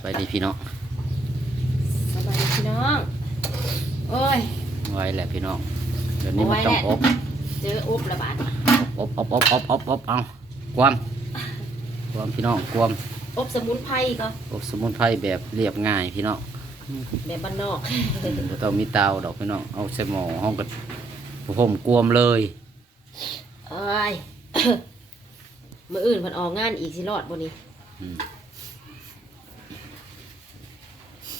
ไปดีพี่น้องสบายดีพี่น้อง โอ้ย ไว้แหละพี่น้อง เดี๋ยวนี้มันต้องไว้แหละอบเจออุบระบาดอบอบอบอบอบอบเอาความความพี่น้องความอบสมุนไพรก็อบสมุนไพรแบบเรียบง่ายพี่น้องแบบบ้านนอกบ่ต้องมีเตาดอกพี่น้องเอาใส่หม้อห้องกันผมกวมเลยเอ้ยมื่ออื่นเพันออกงานอีกสิรอดบ่นี้อืม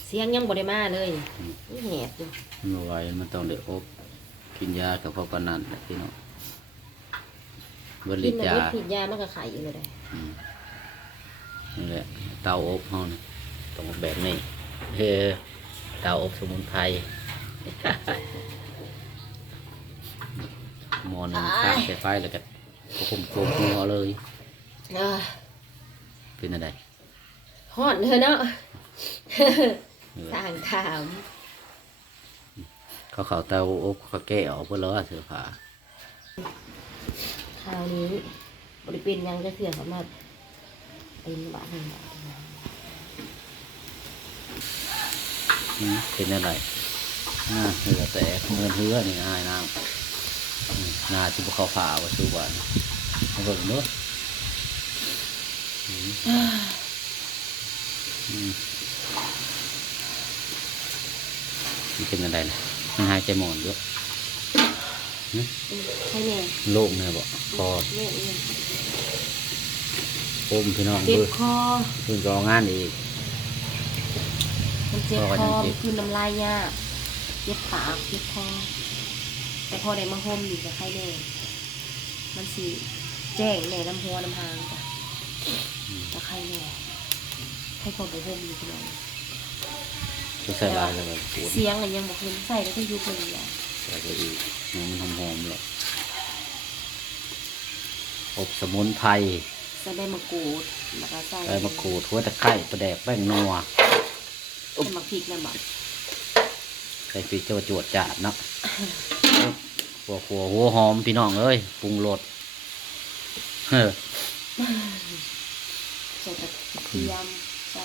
เสียงยังบ่ได้มาเลยนี่แหบอยู่เมื่อไหวมันต้องได้อบกินยากับพ่อปานนันแหละพี่น้องบกิรินแต่จาเม็ดผิดยามันก็ไข่อยู่เลยได้อืมนี่แหละเตาอบห้องนี่ต้องแบบนี้เฮ้เตาอบสมุนไพร หมอหนึ่งข้างใส่ไฟแล้วก็ผมกลมหัวเลย เอ้ยเป็นอะไรฮอดเลยเนาะเออ สร้างถามเขาเขาเตาอบเขาแก้ออกเพื่อล้อเสือผ้าคราวนี้บริเป็นหยังจะเถื่อนสามารถเป็นบาดหนึ่งบาทอืมเป็นอะไรหน้าเหือแตกเงินเหือนี่ง่ายน้ำอืมหน้าที่พวกเขาผ่าว่าสู้บ้านมาเบิ่งเนาะอืมอืมมัน เป็นอะไรนะมันหายใจหมอนด้วยใช่แน่โล่งเนี่ยบอกคอแม่เนี่ยอมพี่น้องเจ็บเบื่อคอเพิ่งก็งานอีกมันเจ็บคอคก็อยังเจ็บมันคือน้ำลายยากเจ็บปากเจ็บคอแต่พอได้มาห่มอยู่กับใครแน่มันสิแจ้งแน่น้ำหัวน้ำหางจ้ะแต่ใครแน่ให้คนไปห่มอยู่ที่ไหนทุ กใส่ลายแล้วก็ปวดเสียงอะไรยังบอกเพิ่นใส่แล้วก็อยุบเลยอะใส่ไปอีกมันหอมๆเลยอบสมุนไพรใส่ใบมะกรูดแล้วก็ใส่ใบมะกรูดหัวตะไคร้ปลาแดกแป้งนัวใส่มะพริกนั่นบ่ใส่พริกเจ้าจวดจาดเนาะหัวหัวหัวหอมพี่น้องเอ้ยปรุงรสเฮ้อใส่กระเทียมใส่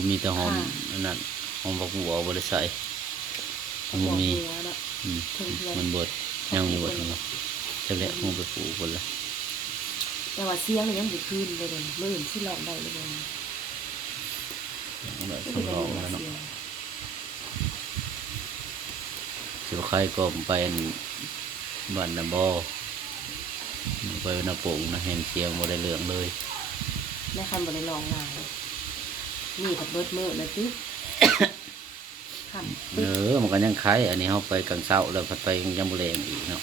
บ่มีแต่หอมค่ะ อันนั้นหอมบักบัวบ่ได้ใส่มันบ่มีหัวเนาะ อืมเพิ่นเพิ่นมันบดยังอยู่บดเนาะจะแหละคงไปปลูกคนละแต่ว่าเสียงมันยังบุขึ้นเลยเลยมื่อื่นที่ลองได้เลยเลยยังได้ไม่ทได้ดลองยินแล้วเนาะเสียงสิบใครก็ไปบ้านนาบอไปนาโป่งนะเห็นเสียงบ่ได้เรื่องเลยแม่คันบ่ได้ลองงาน นี่กับเบิดมือเลยจิ๊คำเออมันก็ยังคล้ายอันนี้เขาไปกลางเช้าแล้วก็ไปยังบุแรงอีกเนาะ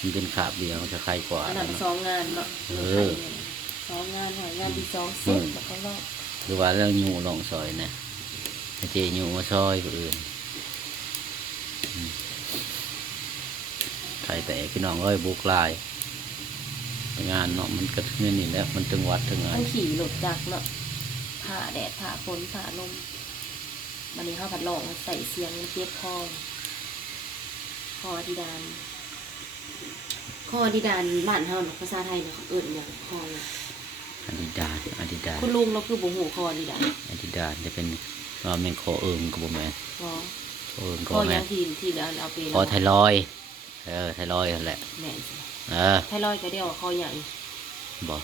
มันเป็นขาบเดียวมันจะคล้ายกว่าอันนั้นเนาะสองงานเนาะเออสองงานหอยงานที่สองเสร็จแล้วก็ลอกหรือว่าเรื่องยูลองซอยนะให้เจยูมาซอยคนอื่นอืมใครแต่พี่น้องเอ้ยบุกลายไปงานเนาะมันก็เงินนี่แหล้วมันถึงวัดถึงงานต้องขี่รถจักรเนาะ ผ่าแดดผ่าฝนผ่าลมวันนี้เขาผัดลองใส่เสียงเจ็บคอคออธิดานคออธิดานบ้านเฮาเนาะภาษาไทยเนาะเอิ้นอย่างคอเนี่ยอดิดานอดิดานคุณลุงเราคือบุหูคออธิดานอดิดานจะเป็นว่าแมนคอเอิมกับโบแมนคอคอเอิมคก็อแมยันงทีมที่เดินเอาไปคอไทรอยด์เออไทรอยด์นั่นแหละแม่นสิเออไทรอยด์ก็เดียวาคอใหญ่บอก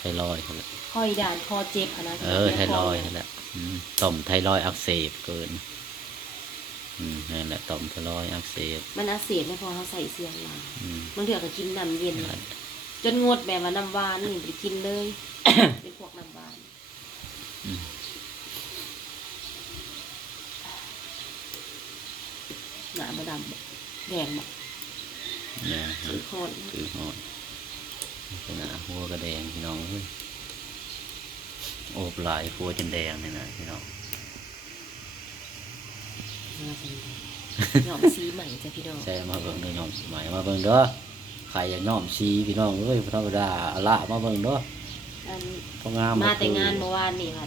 ไทรอยด์นั่นแหละคออีดานคอเจ็บอะนะเออไทรอยด์นั่นแหละอืมต่อมไทรอยด์อักเสบเกินอืมนั่นแหละต่อมไทรอยด์อักเสบมันอักเสบไม่พอเขาใส่เสียงมาอืมบางเทีก็กินน้ำเย็นจนงดแบบว่าน้ำหวานนี่ไปกินเลย เป็นพวกน้ำหวานอืมหนาบดำบ่แดงบ่เนี่ยสีคอนคือหอน เป็นหนาหัวกระแดงพี่น้องเฮ้ยโอบหลายหัวจนแดงนี่นะพี่น้องมาเป็นหยอมสีใหม่จ้ะพี่น้องใช่มาเบิ่งเด้อน้องหมายมาเบิ่งเด้อใครอยากน้อมซีพี่น้องเอ้ยพระธรรมดาอะละมาเบิ่งเด้ออันพองามมาแต่งานเมื่อวานนี่ค่ะ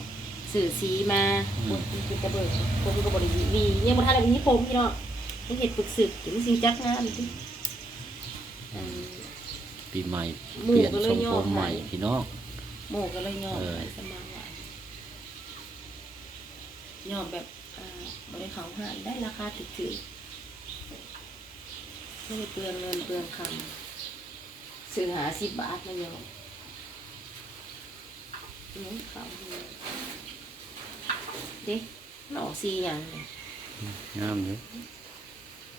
สื่อสีมาคนคือกระเบิดคนคือกระบริวีเนี่ยมาทานอะไรนี้ผมพี่น้องต้องเห็ดปึกสึกถึงสีจักงานที่อัน ปีใหม่ หมู่เปลี่ยนก็เลยทรงย่อผมใหม่ให้ พี่น้องโมก็เลยยอมเออ ไปสมัครไว้ยอมแบบอ่าบริเขาหานได้ราคาถึกถือไม่ได้เปลืองเงินเปลืองคำซื้อหาสิบบาทมายอมนี่เขาเนี่ยเด็กหนออกสีอย่างเนี่ยงามอยู่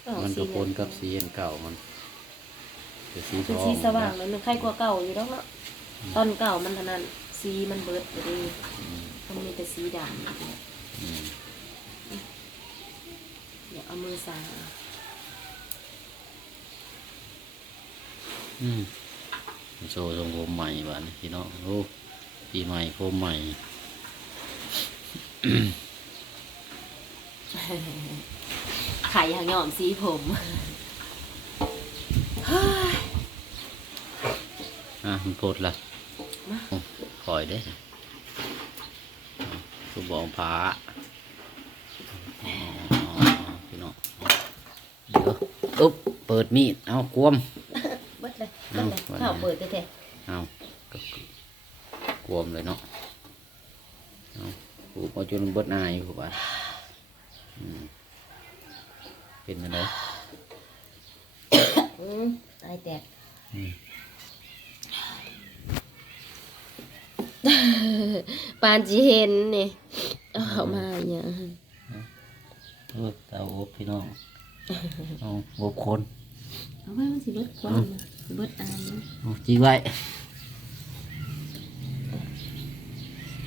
หอมันสีก็หปยังนกับสีอันเก่ามัน เป็นสีทเป็นองสีสว่างเลยมันใครกว่าเก่าอยู่แล้วเนาะตอนเก่ามันเท่านั้นสีมันเบิดไปเลยอืมมันมีแต่สีดำอย่างเดียวอืมเดี๋ยวเอามือสาอืมโชว์ทรงผมใหม่บ้านพี่น้องโอ้ปีใหม่ผมใหม่ ไข่หางหย่อมสีผม อะ มันโพดละมาคอยได้คือบอกพระอ๋อพี่น้องเดี๋ยวอุ๊บเปิดมีด เอาควมเบิดเลยเอาเบิดเลยวันข้าวนี้เปิดแท้เอาก็ควมเลยเนาะเอาผูกเอาจนเบิดอายผูกบ้านอืมเป็นอะไร ๆอืมตายแตก อืม ปานจีเห็นนี่เอามาอย่างเออเตาอบพี่น้องเอาอบคนเอาไว้มันสิเบิดกว้างนะเบิดอายนะเอาจีไว้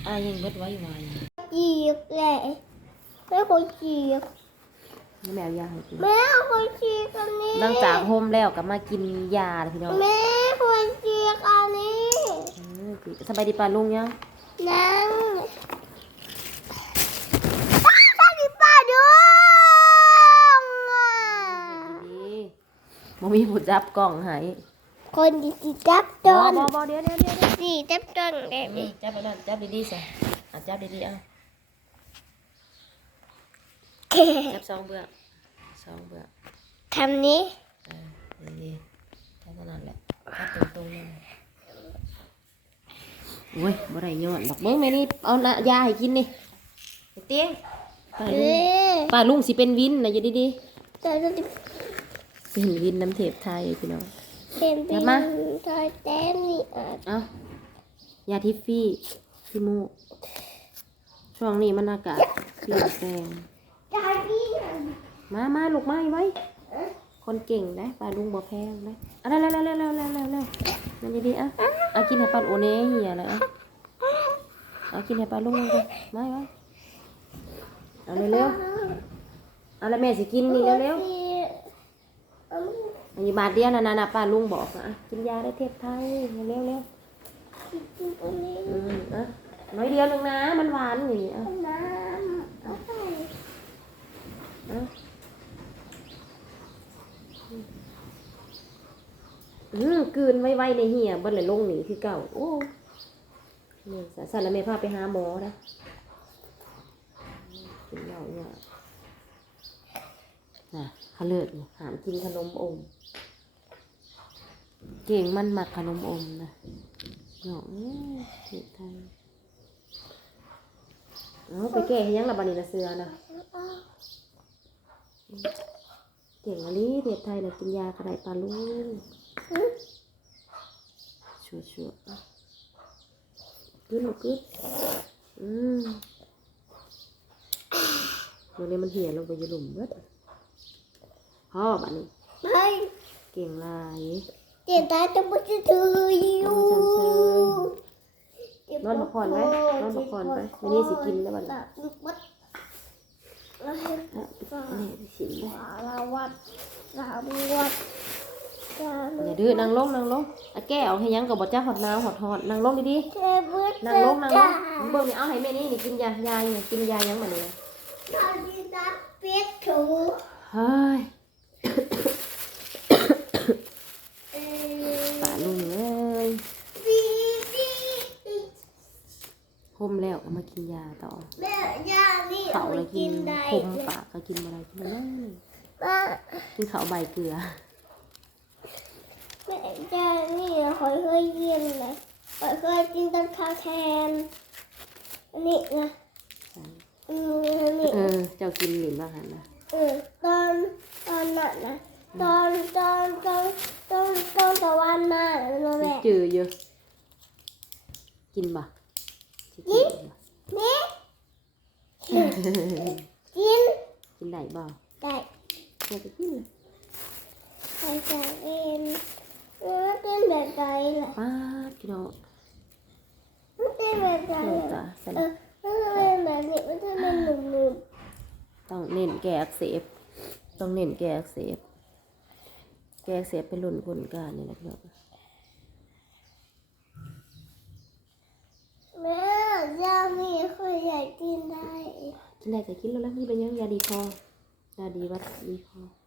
อายยังเบิดไว้ไว้จีบแหละแม่คนจีบนี่แมวยาให้กินแม่คนจีบอันนี้หลังจากโฮมแล้วก็มากินยาเลยพี่น้องแม่คนจีบอันนี้อืมสบายดีป่าลุงยัง นั่งป้าป้าดิป้าดวงอะดีๆบ่มีผู้จับกล้องให้คนดีจีจับบ่ต้นบ่บ่เดี๋ยวเดี๋ยวเดี๋ยวเดี๋ยวดีจับต้นเด็อืมจับไปนั่นจับดีๆสิอะจับดีๆเอากจับสองเบื้อกสองเบื้อกทำนี้เออดีๆจับเท่านั้นแหละจับตรงๆเลย โอ้ยบ่ได้ย้อนดอกเบิ่งแม่นี่เอาละยาให้กินนี่ไอ้เตี้ยป้าเอลุงอป้าลุงสิเป็นวินนะอยู่ดีแต่จะๆเป็นวินน้ำเทพไทยพี่น้องเป็นกลัเป็นบมาทอยแต้มนี่อะเอายาทิฟฟี่ซิมูกช่วงนี้มันอากาศเปลี่ยนแปลงได้พี่อะมามาลูกไม้ไว้ คนเก่งนะปลาลุงบ่แพงนะเอาเร็วเร็วเร็วเร็วเร็วเร็ว เร็วเร็วมันดีอะเอากินให้ปลาโอเน่เหียเลยอะเอากินให้ปลาลุงเลยมาไว้เอาเร็วเร็วเอาล้วแม่สิกินนี่เร็วเร็วอันนี้บาทเดียวนะนะนะป้าลุงบอกอะกินยาได้เทพไทยเร็วเร็วอันนี้อืมอะน้อยเดียวนึงนะมันหวานนี่อะน้ำเอาไปอะ อืมกืนไว้ๆในเหี่ยบนเลยลงหนีคือเก่า โอ้เนี่สาสันแล้วแม่พาไปหาหมอนะกินเหล้าเนี่ยน่ะเขาเลิกนี่หามกินขนมอม เก่งมันหมักขนมอมนะหยอกเนี่ยเด็กไทยเอาไปแก้ให้ยังละบันนี้ละเสือนะเก่งอันนี้เด็กไทยนะกินยากระไดปลาลูก ชัวชัวๆอะกึดลูกกึดอืมเดี๋ยวนี้มันเหี่ยลงไปอยหลุมเบิดพ่อบัดนี้เฮ้ยเก่งหลายเจ็บตาจะไม่จะถืออยู่นอนพักผ่อนไว้นอนพักผ่อนไปวันนี้สิกินแล้วบัดนี้แบบวัดอะนี่ไปสิเลยลาวัดลาวัด อย่าดื้อนั่งลงนั่งลงอะแก้เอาให้ยังกับบ่จ้าหอดน้ำหอดหอดนั่งลงดีเจ็บเบิดๆนั่งลงนั่งลงเบิ่งนี่เอาให้แม่นี่นี่กินยายาเนี่ยกินยายังบัดนี้นะตอนที่ตัดเป็ดถูเฮ้ยเออป่าลุงเอ้ยดีดีห่มแล้วเอามากินยาต่อแม่ยานี่เขาเอาไปเลยกิกินนได้คมปากก็กินอะไรกินอะไรป้ากินข้าวใบเกลือ แม่ยานี่คอยเคยเย็นเลยเคยกินตอนข้าวแทนอันนี้นะอืมอันนี้เออ เจ้ากินหลินว่าหันนะเออตอนตอนนั้นนะตอนตอนตอนตอนตอนตะวันมาแล้วแม่จือเยอะกินบ่สิกินบ่นี่กินกินได้บ่ได้อยากจะกินเลยใส่ใส่เอง แล้วกินแบบไหนล่ะป้าดพี่น้องมันเป็นแบบไหนเจ้าล่ะจ้าใส่เออมันเป็นแบบนี้มันจะเป็นหนุ่มต้องเน้นแก้อักเสบต้องเน้นแก้อักเสบแก้อักเสบเป็นรุ่นคนการนี่แหละพี่น้องๆแม่ยามีคนอยากกินได้กินได้แต่กินแล้วแล้วนี่เป็นยังยาดีคอยาดีวัดดีคอแม่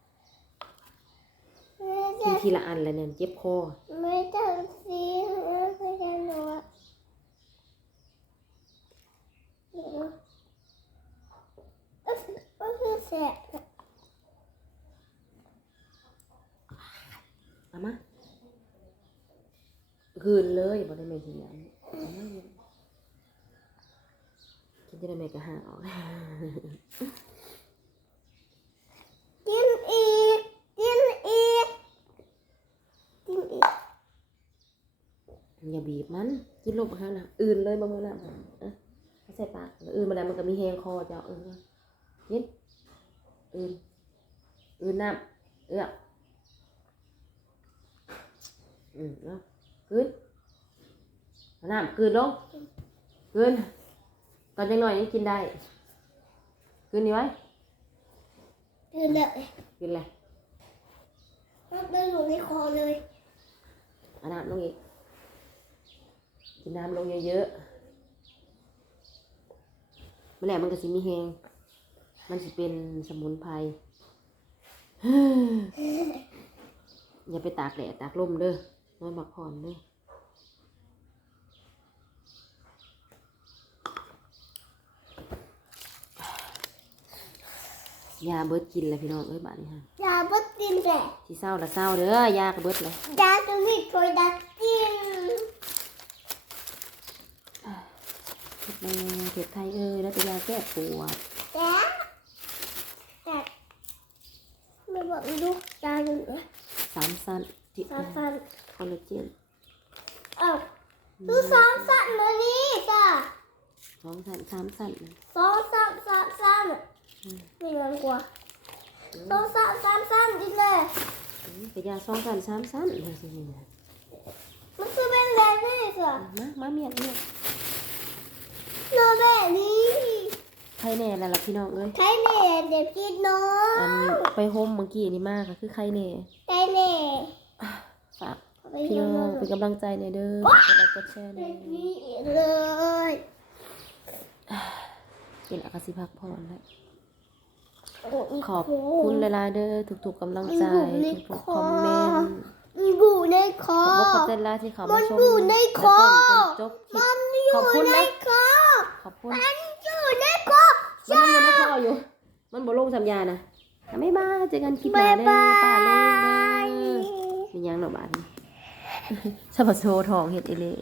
กิจะนทีละอันแล้วเนี่ยเจ็บคอไม่ต้องซีแม่ก็จะหนูอะก็คือแสบเอามาคืนเลยบ่ได้แม่กินอย่างนี้เอามาเลยกินจะได้แม่ก็หาออกกินอีก กินอีก กินอีก อย่าบีบมัน กินลงมานะอื่นเลยบ่มือละอะให้ใส่ปากแล้วอื่นมาแล้วมันก็มีแหงคอเจ้าเออกินอื่นอื่นน้ำเอื้ออืมเนาะกลืนเอาน้ำกลืนลงกลืนก่อนจังหน่อยยังกินได้กลืนนี่ไว้กินเลยกินเลยมันเป็นอยู่ในคอเลยเอาน้ำลงอีก กินน้ำลงเยอะๆเมื่อไหร่มันก็สิมีแหงมันสิเป็นสมุนไพร อย่าไปตากแดดตากลมเด้อนอนพักผ่อนเด้อยาเบิดกินเลยพี่น้องเอ้ยบ้านนี้ฮะยาบดกินแต่สิเศร้าละเศร้าเด้อยาก็เบิดเลยยาตัวนี้ตัวดักกิน เก็บแม่เก็บไทยเอ้ยแล้วเป็นยาแก้ปวดแต่แต่ไม่บอกลูกยาอยู่เลยสามสั้นที่สามสันคอลลาเจนเอ้าดูสามสันมานี่จ้ะสองสั้นสามสั้นสองสามสามสันไม่เงินกว่าสองสามสามสันดิเลยเป็นยาสองสั้นสามสั้นเลยสิเนี่ยมันคือเป็นแบบนี้จ้ะมามาเมียนเมียน โนแบบนี้ใครแน่แล้วล่ะพี่น้องเอ้ยใครเน่เด็กกินน้ออันงไปโฮมเมื่อกี้นี่มากก็คือใครแน่ใครเน่ฝากไปพี่เยี่ยน้มองน้องเป็นกำลังใจในอยเด้อขอไลค์กดแชร์หน่เด็อยกนี้เลยเป็นอากาศิพักผ่อนแล้วโอ้ยขอบคุณหลายๆเด้อทุกๆกำลังใจทุกๆคอมเมนต์มันอยู่ในคอขอบคุณขอบใจหลายที่เขามัมานชมอยู่ในคอแต่ต้นจนจบคลิปมันอยู่ขอบคุณในนะ คอ ขอบคุณมันอยู่ในคอมันยังอยู่ในคออยู่ มันบ่ลงสัญญานะอะไม่บ้ายเจอกันคลิปหน้าเด้อป้าลงเด้อมีหยังหนอบาดนี้สะบัดโซทองเฮ็ดเอเลย